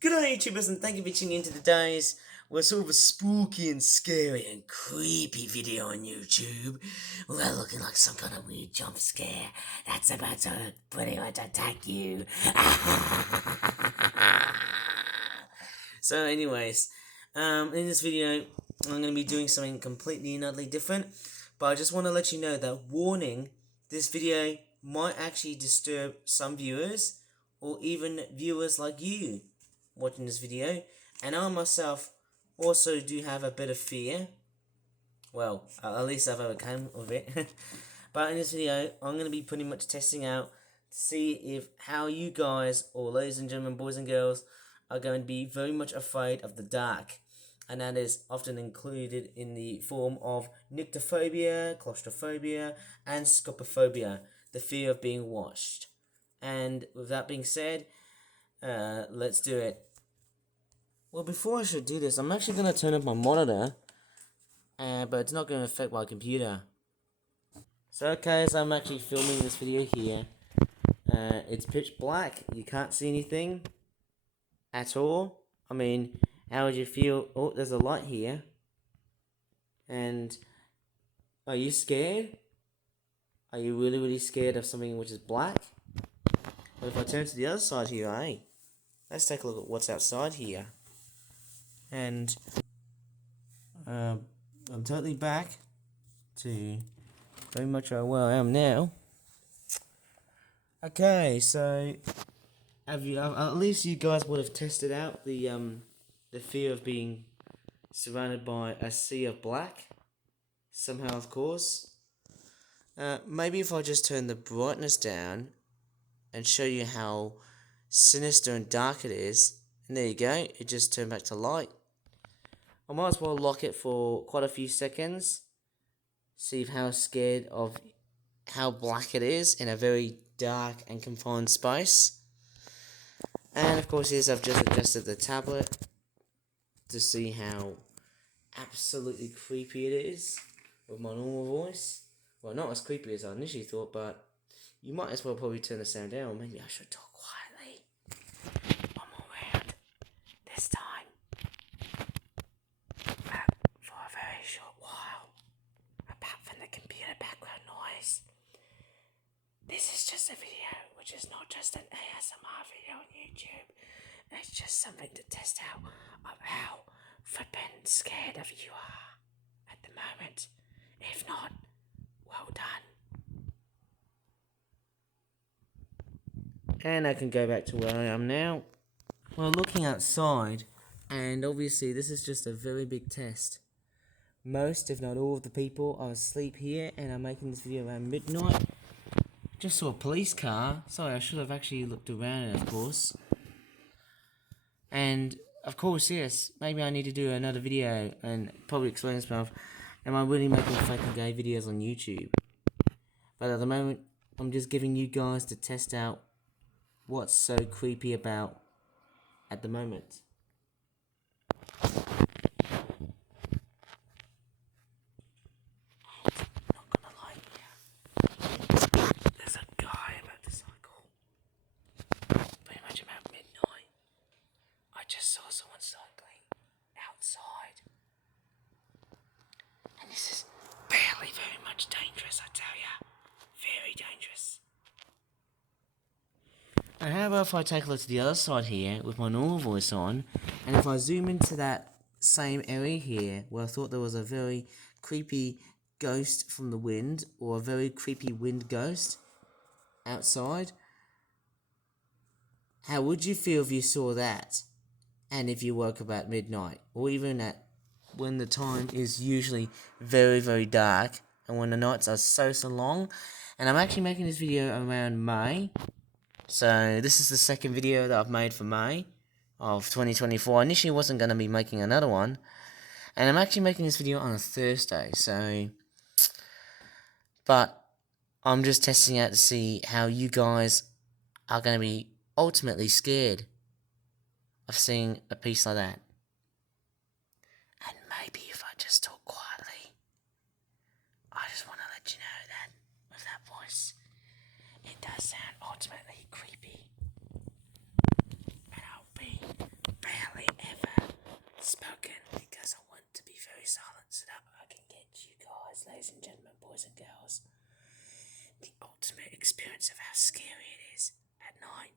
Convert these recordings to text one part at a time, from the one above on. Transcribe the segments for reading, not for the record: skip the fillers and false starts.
Good day, YouTubers, and thank you for tuning in to today's sort of a spooky and scary and creepy video on YouTube. We're looking like some kind of weird jump scare that's about to pretty much attack you. So, anyways, in this video, I'm going to be doing something completely and utterly different. But I just want to let you know that, warning, this video might actually disturb some viewers, or even viewers like you watching this video, and I myself also do have a bit of fear. Well, at least I've overcome of it. But in this video, I'm going to be pretty much testing out to see if how you guys, or ladies and gentlemen, boys and girls, are going to be very much afraid of the dark. And that is often included in the form of Nyctophobia, Claustrophobia, and Scopophobia, the fear of being watched. And with that being said, let's do it. Well, before I should do this, I'm actually going to turn up my monitor, but it's not going to affect my computer. So, okay, so I'm actually filming this video here. It's pitch black. You can't see anything at all. I mean, how would you feel? Oh, there's a light here. And are you scared? Are you really, really scared of something which is black? But if I turn to the other side here, hey, let's take a look at what's outside here. And I'm totally back to very much where I am now. Okay, so have you? At least you guys would have tested out the fear of being surrounded by a sea of black. Somehow, of course. Maybe if I just turn the brightness down and show you how sinister and dark it is, and there you go. It just turned back to light. I might as well lock it for quite a few seconds. See how scared of how black it is in a very dark and confined space. And of course, yes, I've just adjusted the tablet to see how absolutely creepy it is with my normal voice. Well, not as creepy as I initially thought, but you might as well probably turn the sound down. Maybe I should talk quietly. One more round. This time. For a very short while. Apart from the computer background noise. This is just a video, which is not just an ASMR video on YouTube. It's just something to test out of how flippin' scared of you are at the moment. If not, well done. And I can go back to where I am now. Well, looking outside, and obviously this is just a very big test. Most, if not all, of the people are asleep here, and I'm making this video around midnight. Just saw a police car. Sorry, I should have actually looked around it, of course. And, of course, yes, maybe I need to do another video and probably explain myself. Am I really making fake and gay videos on YouTube? But at the moment, I'm just giving you guys to test out what's so creepy about at the moment. Not gonna lie here. There's a guy about to cycle. Pretty much about midnight. I just saw someone cycling outside. And this is barely very much dangerous, I tell ya. Very dangerous. And how about if I take a look to the other side here with my normal voice on, and if I zoom into that same area here where I thought there was a very creepy ghost from the wind, or a very creepy wind ghost outside, how would you feel if you saw that? And if you woke about midnight, or even at when the time is usually very, very dark, and when the nights are so long. And I'm actually making this video around May. So this is the second video that I've made for May of 2024. I initially wasn't going to be making another one. And I'm actually making this video on a Thursday. But I'm just testing out to see how you guys are going to be ultimately scared of seeing a piece like that. And maybe if I just talk quietly, I just want to let you know that with that voice, it does sound ultimately creepy. And I'll be appearance of how scary it is at night.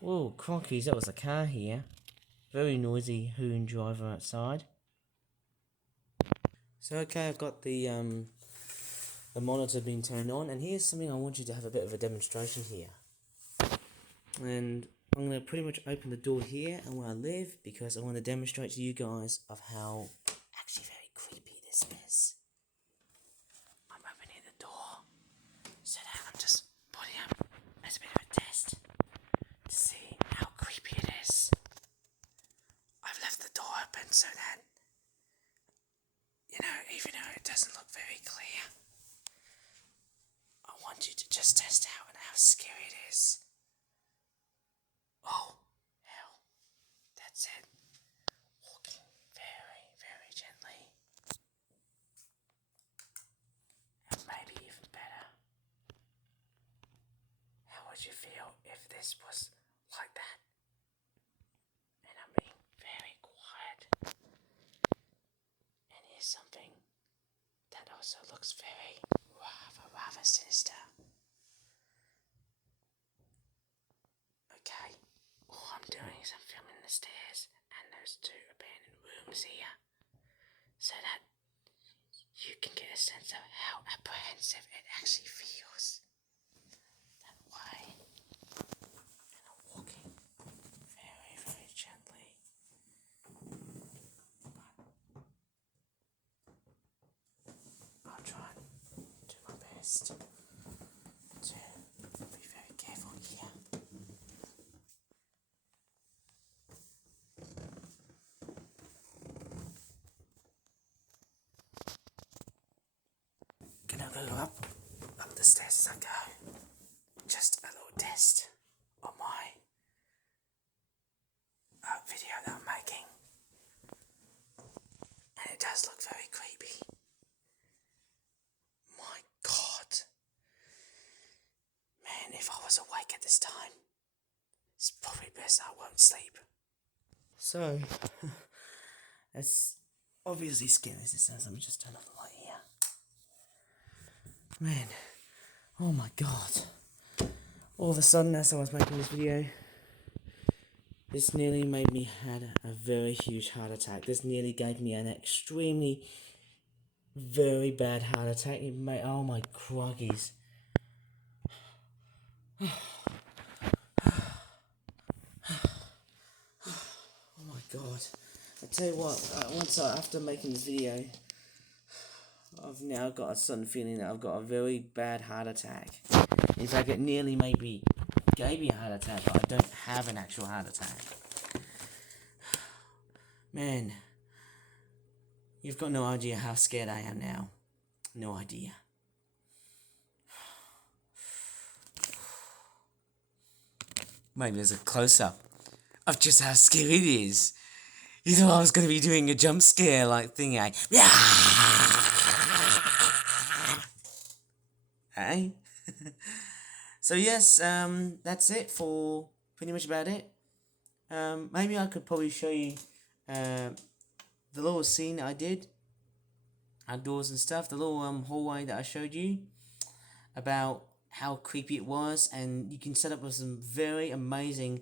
Whoa, crockies, that was a car here. Very noisy hoon driver outside. So okay, I've got the monitor being turned on, and here's something I want you to have a bit of a demonstration here. And I'm going to pretty much open the door here and where I live, because I want to demonstrate to you guys of how actually very creepy this is. I'm opening the door so that I'm just putting up as a bit of a test to see how creepy it is. I've left the door open so that, you know, even though it doesn't look very clear, I want you to just test out how scary it is. Oh, hell, that's it. Walking very, very gently. And maybe even better. How would you feel if this was like that? And I'm being very quiet. And here's something that also looks very rather sinister. Okay, all I'm doing is I'm filming the stairs and those two abandoned rooms here, so that you can get a sense of how apprehensive it actually feels. That way. And I'm walking very, very gently. But I'll try and do my best to be very careful here. Gonna go up the stairs as I go. Just a little test on my video that I'm making. And it does look very creepy. My God. Man, if I was awake at this time, it's probably best I won't sleep. So, it's obviously scary as it says. Let me just turn off the light here. Man, oh my God. All of a sudden, as I was making this video, this nearly made me had a very huge heart attack. This nearly gave me an extremely, very bad heart attack. It made, oh my cruggies. Oh my God. I tell you what, after making this video, I've now got a sudden feeling that I've got a very bad heart attack. In fact, it nearly gave me a heart attack, but I don't have an actual heart attack. Man, you've got no idea how scared I am now. No idea. Maybe there's a close-up of just how scary it is. You thought I was going to be doing a jump scare like thing, eh? Hey? So yes, that's it for pretty much about it. Maybe I could probably show you the little scene I did outdoors and stuff, the little hallway that I showed you about how creepy it was, and you can set up with some very amazing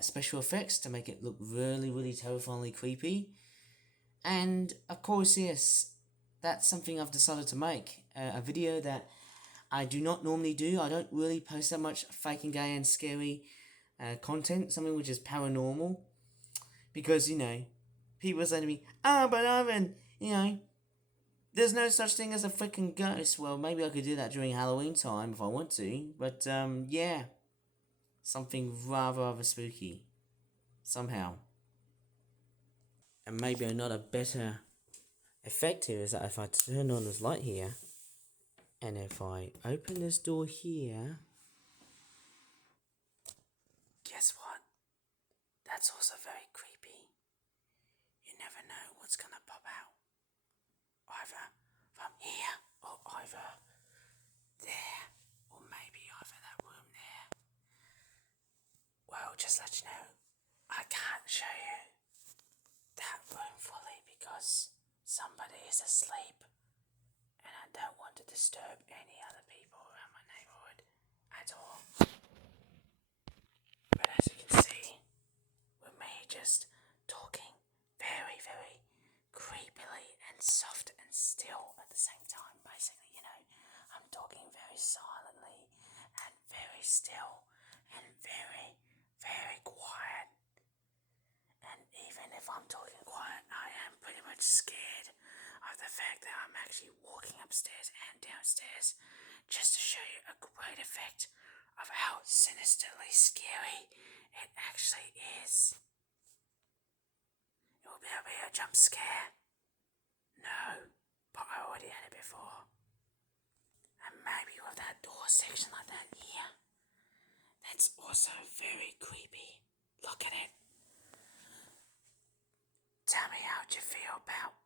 special effects to make it look really, really terrifyingly creepy. And of course, yes, that's something I've decided to make, a video that I do not normally do. I don't really post that much fake and gay and scary content, something which is paranormal, because, you know, people say to me, but Ivan, you know, there's no such thing as a freaking ghost. Well, maybe I could do that during Halloween time if I want to, but yeah, something rather spooky, somehow. And maybe I'm not a better effect here is that if I turn on this light here, and if I open this door here, guess what? That's also very creepy. You never know what's gonna pop out. Either from here, or either there, or maybe over that room there. Well, just let you know, I can't show you that room fully because somebody is asleep and I don't want to disturb any other people around my neighborhood at all. But as you can see, with me just talking very, very creepily and soft and still at the same time, basically, you know, I'm talking very silently and very still and very, very quiet. And even if I'm talking quiet, I am pretty much scared of the fact that I'm actually walking upstairs and downstairs just to show you a great effect of how sinisterly scary it actually is. It will be a jump scare. No, but I already had it before. And maybe with that door section like that here, that's also very creepy. Look at it. Tell me how you feel about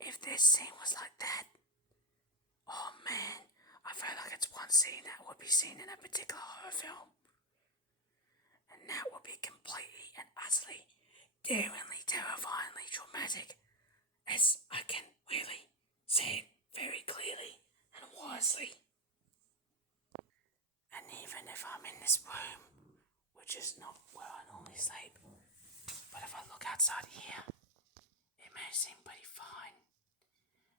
if this scene was like that. Oh man, I feel like it's one scene that would be seen in a particular horror film. And that would be completely and utterly, daringly, terrifyingly traumatic, as I can really see it very clearly and wisely. And even if I'm in this room, which is not where I normally sleep, but if I look outside here, it may seem pretty fine.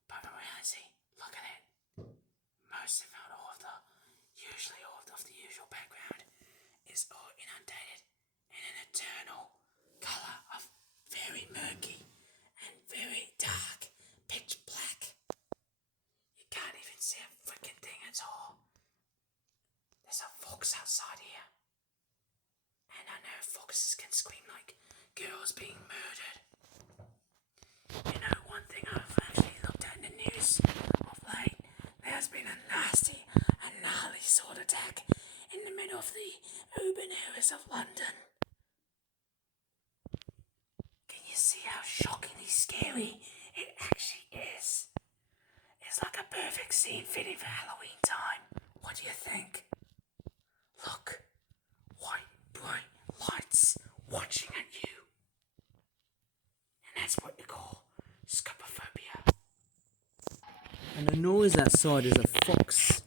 But in reality, look at it. Most, if not all of the usual background is all inundated in an eternal colour of very murky and very dark, pitch black. You can't even see a freaking thing at all. There's a fox outside here. And I know foxes can scream like girls being murdered. You know, one thing I've actually looked at in the news of late, there's been a nasty and gnarly sword attack in the middle of the urban areas of London. Can you see how shockingly scary it actually is? It's like a perfect scene fitting for Halloween time. What do you think? Look, white, bright lights watching at you. And that's what you call Scopophobia. And the noise outside is a fox.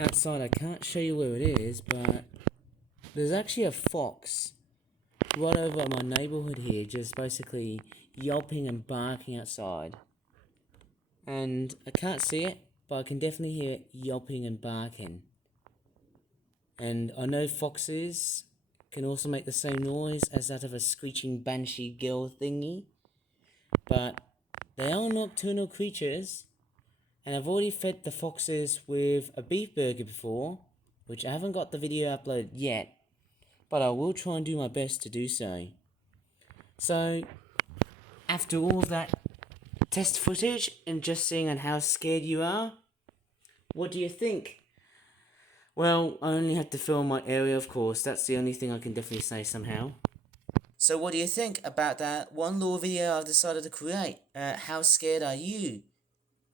Outside, I can't show you where it is, but there's actually a fox right over my neighborhood here, just basically yelping and barking outside. And I can't see it, but I can definitely hear it yelping and barking. And I know foxes can also make the same noise as that of a screeching banshee girl thingy, but they are nocturnal creatures. And I've already fed the foxes with a beef burger before, which I haven't got the video uploaded yet, but I will try and do my best to do so. So, after all of that test footage and just seeing on how scared you are, what do you think? Well, I only had to film my area, of course. That's the only thing I can definitely say somehow. So what do you think about that one little video I've decided to create? How scared are you?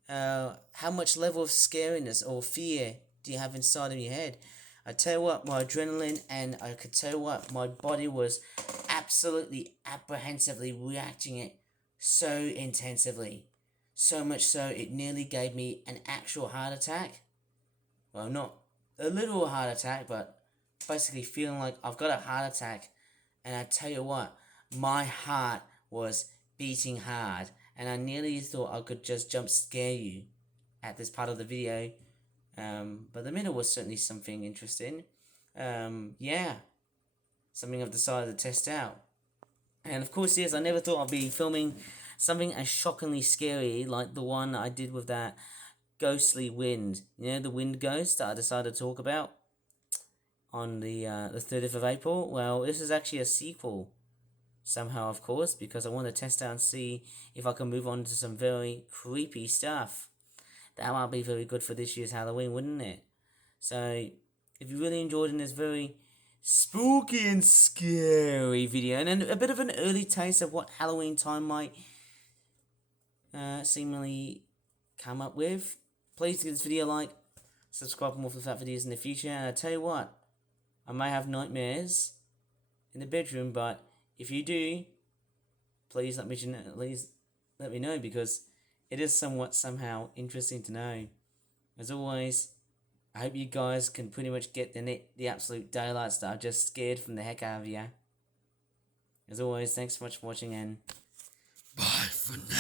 How much level of scariness or fear do you have inside of your head? I tell you what, my adrenaline, and I could tell you what, my body was absolutely apprehensively reacting it so intensively. So much so it nearly gave me an actual heart attack. Well, not a literal heart attack, but basically feeling like I've got a heart attack. And I tell you what, my heart was beating hard. And I nearly thought I could just jump scare you at this part of the video. But the middle was certainly something interesting. Yeah, something I've decided to test out. And of course, yes, I never thought I'd be filming something as shockingly scary like the one I did with that ghostly wind. You know, the wind ghost that I decided to talk about on the 30th of April. Well, this is actually a sequel somehow, of course, because I want to test out and see if I can move on to some very creepy stuff. That might be very good for this year's Halloween, wouldn't it? So, if you really enjoyed this very spooky and scary video, and a bit of an early taste of what Halloween time might seemingly come up with, please give this video a like, subscribe for more for fat videos in the future, and I tell you what, I may have nightmares in the bedroom, but if you do, please let me know, because it is somehow interesting to know. As always, I hope you guys can pretty much get the absolute daylights that I've just scared from the heck out of you. As always, thanks so much for watching, and bye for now.